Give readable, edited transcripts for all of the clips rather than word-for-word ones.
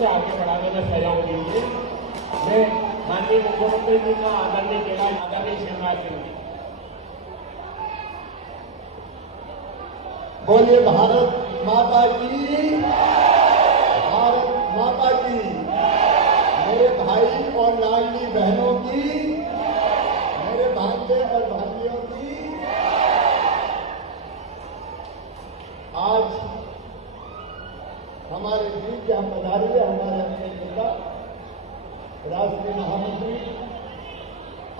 से आगे बढ़ाने में सहयोग दीजिए। मैं माननीय मुख्यमंत्री जी का आदरणीय कैलाश आदरणीय शिवराज सिंह जी। बोलिए भारत माता की, भारत माता की। मेरे भाई और लाडली बहनों की, मेरे भांजे और भांजियों की, आज हमारे बीच यहाँ पधारी है हमारे अपने नेता राष्ट्रीय महामंत्री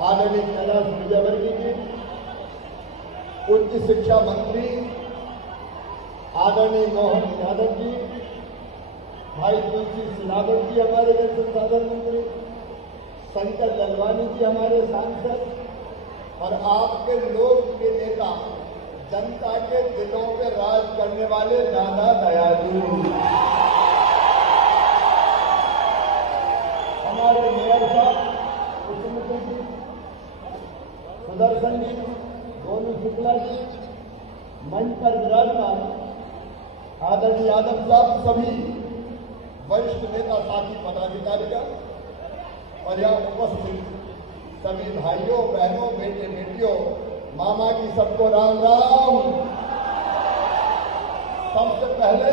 आदरणीय कैलाश विजयवर्गीय जी, उच्च शिक्षा मंत्री आदरणीय मोहन यादव जी, भाई तुलसी सिलावट जी हमारे जल संसाधन मंत्री, शंकर ललवानी जी हमारे सांसद, और आपके लोक के नेता, जनता के दिलों पे राज करने वाले दादा दयालु, हमारे मेयर साहब कुसुमती जी, सुदर्शन जी, गोलू शुक्ला जी, मंच पर विराजमान आदरणीय यादव साहब, सभी वरिष्ठ नेता साथी पदाधिकारीगण और यहाँ उपस्थित सभी भाइयों बहनों बेटे बेटियों, मामा की सबको राम राम। सबसे पहले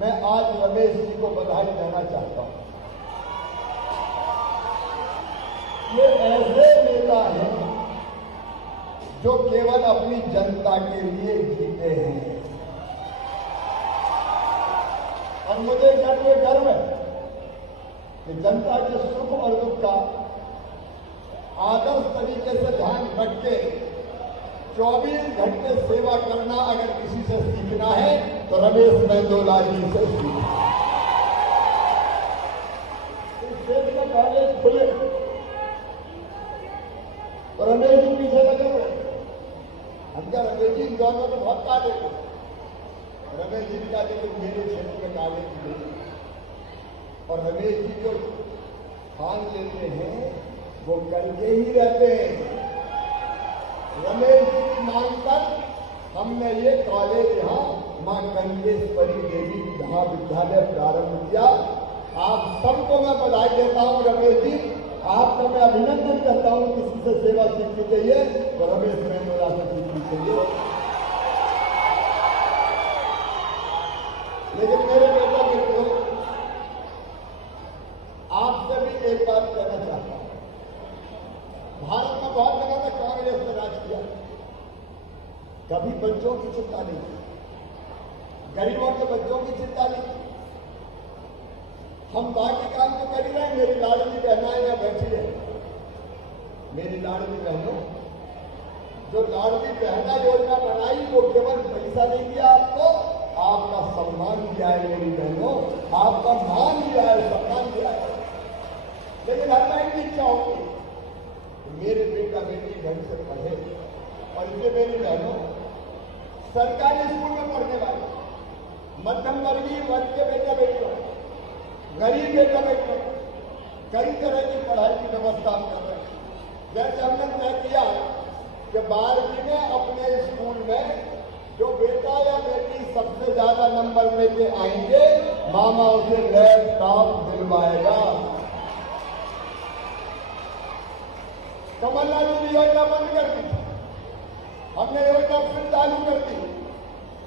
मैं आज रमेश जी को बधाई देना चाहता हूं। ये ऐसे नेता हैं जो केवल अपनी जनता के लिए जीते हैं, और मुझे ये गर्व है कि जनता के सुख और दुख का आदर्श तरीके से ध्यान रख के 24 घंटे सेवा करना अगर किसी से सीखना है तो रमेश मेंदोला जी से सीखना। इस देश में कॉलेज खुले तो रमेश जी पीछे लगे हुए, हम क्या रमेश जी दोनों तो बहुत काले, रमेश जी क्या लेकिन मेरे क्षेत्र में कॉलेज नहीं, और रमेश जी जो ठान लेते हैं वो करके ही रहते हैं। रमेश जी की मांग पर हमने ये कॉलेज यहाँ मां कंकेश्वरी देवी महाविद्यालय प्रारंभ किया। आप सबको मैं बधाई देता हूँ रमेश जी, आपका मैं अभिनंदन करता हूँ। किसी से सेवा सीखनी चाहिए तो रमेश मेंदोला से सीखनी चाहिए। लेकिन मेरे बेटा बेटियों, आपसे भी एक बात कहना चाहता हूं। भारत में बहुत जगह तक कांग्रेस ने राज किया, कभी बच्चों की चिंता नहीं की, गरीबों के बच्चों की चिंता नहीं की। हम बाकी काम तो कर ही रहे हैं। मेरी लाडली बहनाएं यहाँ बैठी है, मेरी लाडली बहनों, जो लाडली बहना योजना बनाई वो केवल पैसा नहीं दिया आपको, आपका सम्मान दिया है मेरी बहनों, आपका मान दिया है, सम्मान दिया है। लेकिन हर मैं की इच्छा होगी मेरे बेटा बेटी ढंग से पढ़े, और इसलिए मेरी बहनों, सरकारी स्कूल में पढ़ने वाले मध्यम वर्गीय वर्ग के बेटा बेटियों, गरीब बेटा बेटियों, कई तरह की पढ़ाई की व्यवस्था हम कर रहे हैं। जैसे हमने तय किया कि 12वीं में अपने स्कूल में जो बेटा या बेटी सबसे ज्यादा नंबर लेके आएंगे, मामा उसे लैपटॉप दिलवाएगा। कमलनाथ जी योजना बंद कर दी, हमने योजना फिर चालू कर दी।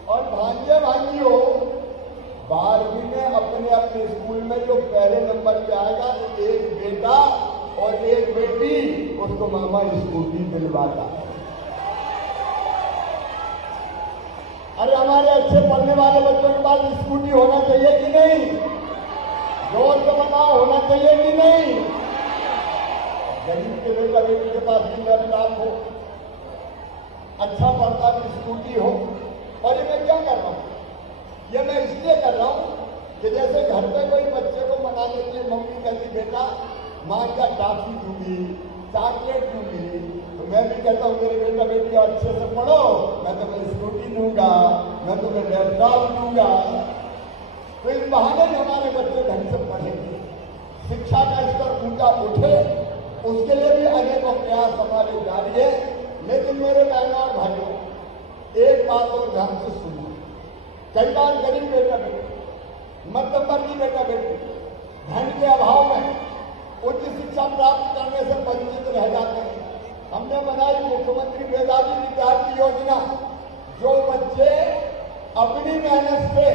और भांजे भांजियों, 12वीं में अपने अपने स्कूल में जो पहले नंबर पे आएगा, एक बेटा और एक बेटी, उसको मामा स्कूटी दिलवाता है। अरे हमारे अच्छे पढ़ने वाले बच्चों के पास स्कूटी होना चाहिए कि नहीं? जोर से बताओ, होना चाहिए कि नहीं? गरीब के बेटा बेटी के पास भी लैपटॉप हो, अच्छा पढ़ता की स्कूटी हो। और ये मैं क्या कर रहा हूँ? ये मैं इसलिए कर रहा हूँ कि जैसे घर पे कोई बच्चे को मनाने के लिए मम्मी कहती बेटा माँ क्या टॉफी दूंगी, चॉकलेट दूंगी, तो मैं भी कहता हूँ मेरे बेटा बेटी अच्छे से पढ़ो, मैं तुम्हें स्कूटी दूंगा, मैं तुम्हें लैपटॉप दूंगा। तो इस बहाने से हमारे बच्चे ढंग से पढ़ेंगे, शिक्षा का स्तर ऊंचा उठे, उसके लिए भी अनेकों प्रयास हमारे जारी है। लेकिन मेरे बहनों और भाइयों, एक बात और ध्यान से सुनिए। कई बार गरीब बेटा बेटी मध्यम वर्गीय बेटा बेटी धन के अभाव में उच्च शिक्षा प्राप्त करने से वंचित रह जाते हैं। हमने बनाई मुख्यमंत्री मेधावी विद्यार्थी योजना, जो बच्चे अपनी मेहनत से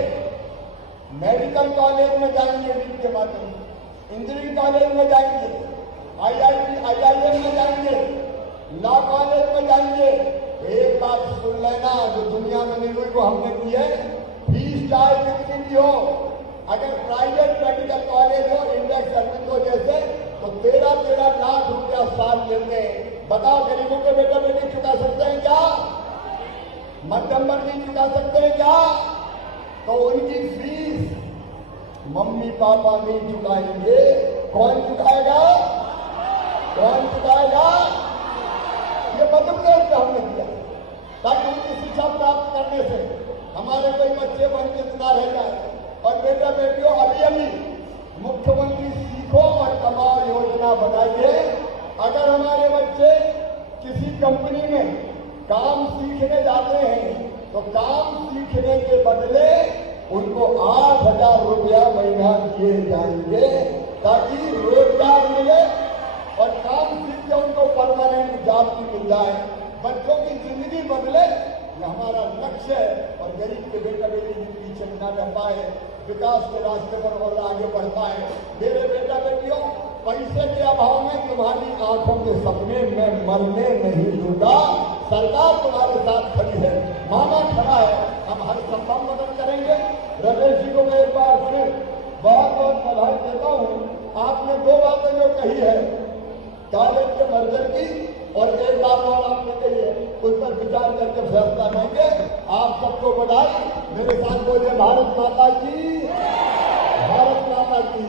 मेडिकल कॉलेज में जाएंगे, नीट के माध्यम से इंजीनियरिंग कॉलेज में जाएंगे, IIM में जाएंगे, लॉ कॉलेज में जाएंगे। एक बात सुन लेना, जो दुनिया में नहीं हुई वो हमने की है। फीस चाहे कितनी भी हो, अगर प्राइवेट मेडिकल कॉलेज हो इंडेक्स अरविंदो जैसे, तो 13-13 लाख रुपया साल लेते हैं। बताओ गरीबों के बेटा बेटी चुका सकते हैं क्या? मध्यम वर्गीय चुका सकते हैं क्या? तो उनकी फीस मम्मी पापा नहीं चुकाएंगे, कौन चुकाएगा? कौन चुकाएगा? ये मध्य प्रदेश में हमने किया, ताकि उनकी शिक्षा प्राप्त करने से हमारे कोई बच्चे वंचित न रह जाए। और बेटा बेटियों, अभी मुख्यमंत्री सीखो और कमाओ योजना बनाइए। अगर हमारे बच्चे किसी कंपनी में काम सीखने जाते हैं, तो काम सीखने के बदले उनको 8,000 रुपया महीना दिए जाएंगे, ताकि रोजगार मिले और काम सीख के उनको परमानेंट जॉब भी मिल जाए, बच्चों की जिंदगी बदले। ये हमारा लक्ष्य है। और गरीब के बेटा बेटी भी पीछे न रह पाए, विकास के रास्ते पर और आगे बढ़ पाए। मेरे बेटा बेटियों, पैसे के अभाव में तुम्हारी आंखों के सपने में मरने नहीं दूंगा। सरकार तुम्हारे साथ खड़ी है, मामा खड़ा है, हम हर संभव मदद करेंगे। रमेश जी को मैं एक बार फिर बहुत बहुत बधाई देता हूँ। आपने 2 बातें जो कही है, कॉलेज के मर्जर की, और एक बात और आपने कही है, उस पर विचार करके फैसला लेंगे। आप सबको बधाई। मेरे साथ बोलिए भारत माता की, भारत माता की।